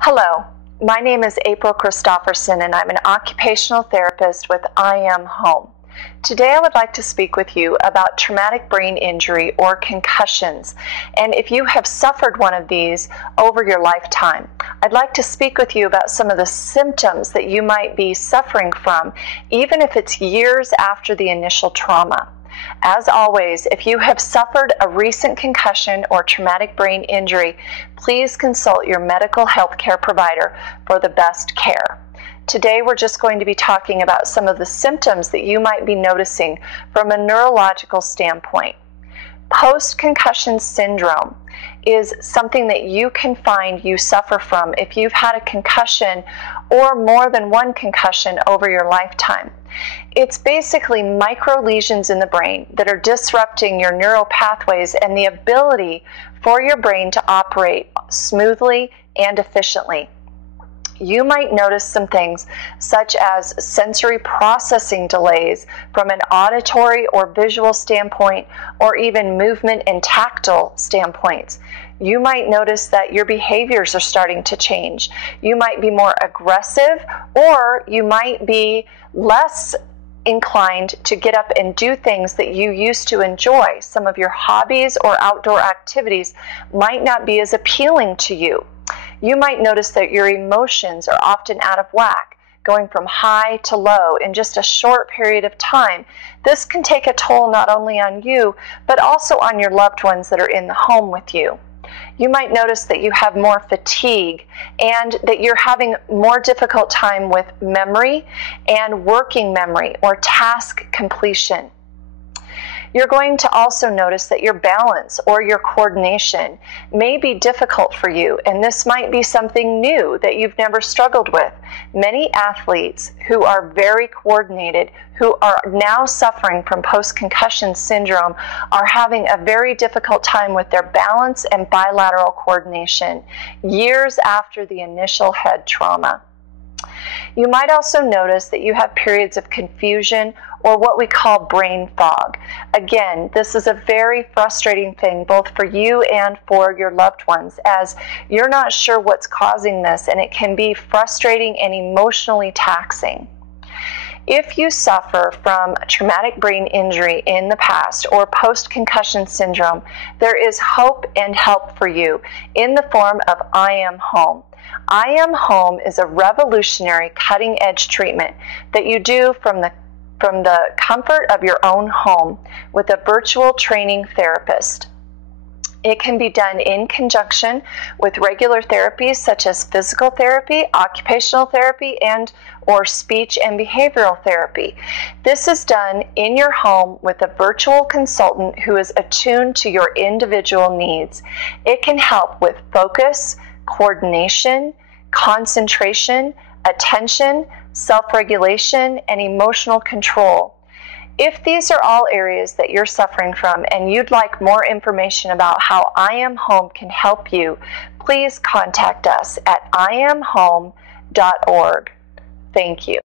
Hello, my name is April Christofferson and I'm an occupational therapist with I Am Home. Today I would like to speak with you about traumatic brain injury or concussions, and if you have suffered one of these over your lifetime, I'd like to speak with you about some of the symptoms that you might be suffering from, even if it's years after the initial trauma. As always, if you have suffered a recent concussion or traumatic brain injury, please consult your medical health care provider for the best care. Today we're just going to be talking about some of the symptoms that you might be noticing from a neurological standpoint. Post-concussion syndrome is something that you can find you suffer from if you've had a concussion or more than one concussion over your lifetime. It's basically micro lesions in the brain that are disrupting your neural pathways and the ability for your brain to operate smoothly and efficiently. You might notice some things such as sensory processing delays from an auditory or visual standpoint, or even movement and tactile standpoints. You might notice that your behaviors are starting to change. You might be more aggressive, or you might be less inclined to get up and do things that you used to enjoy. Some of your hobbies or outdoor activities might not be as appealing to you. You might notice that your emotions are often out of whack, going from high to low in just a short period of time. This can take a toll not only on you, but also on your loved ones that are in the home with you. You might notice that you have more fatigue and that you're having more difficult time with memory and working memory or task completion. You're going to also notice that your balance or your coordination may be difficult for you, and this might be something new that you've never struggled with. Many athletes who are very coordinated, who are now suffering from post-concussion syndrome, are having a very difficult time with their balance and bilateral coordination years after the initial head trauma. You might also notice that you have periods of confusion or what we call brain fog. Again, this is a very frustrating thing both for you and for your loved ones, as you're not sure what's causing this, and it can be frustrating and emotionally taxing. If you suffer from traumatic brain injury in the past or post-concussion syndrome, there is hope and help for you in the form of I Am Home. I Am Home is a revolutionary cutting-edge treatment that you do from the comfort of your own home with a virtual training therapist. It can be done in conjunction with regular therapies such as physical therapy, occupational therapy, or speech and behavioral therapy. This is done in your home with a virtual consultant who is attuned to your individual needs. It can help with focus, coordination, concentration, attention, self-regulation, and emotional control. If these are all areas that you're suffering from and you'd like more information about how I Am Home can help you, please contact us at iamhome.org. Thank you.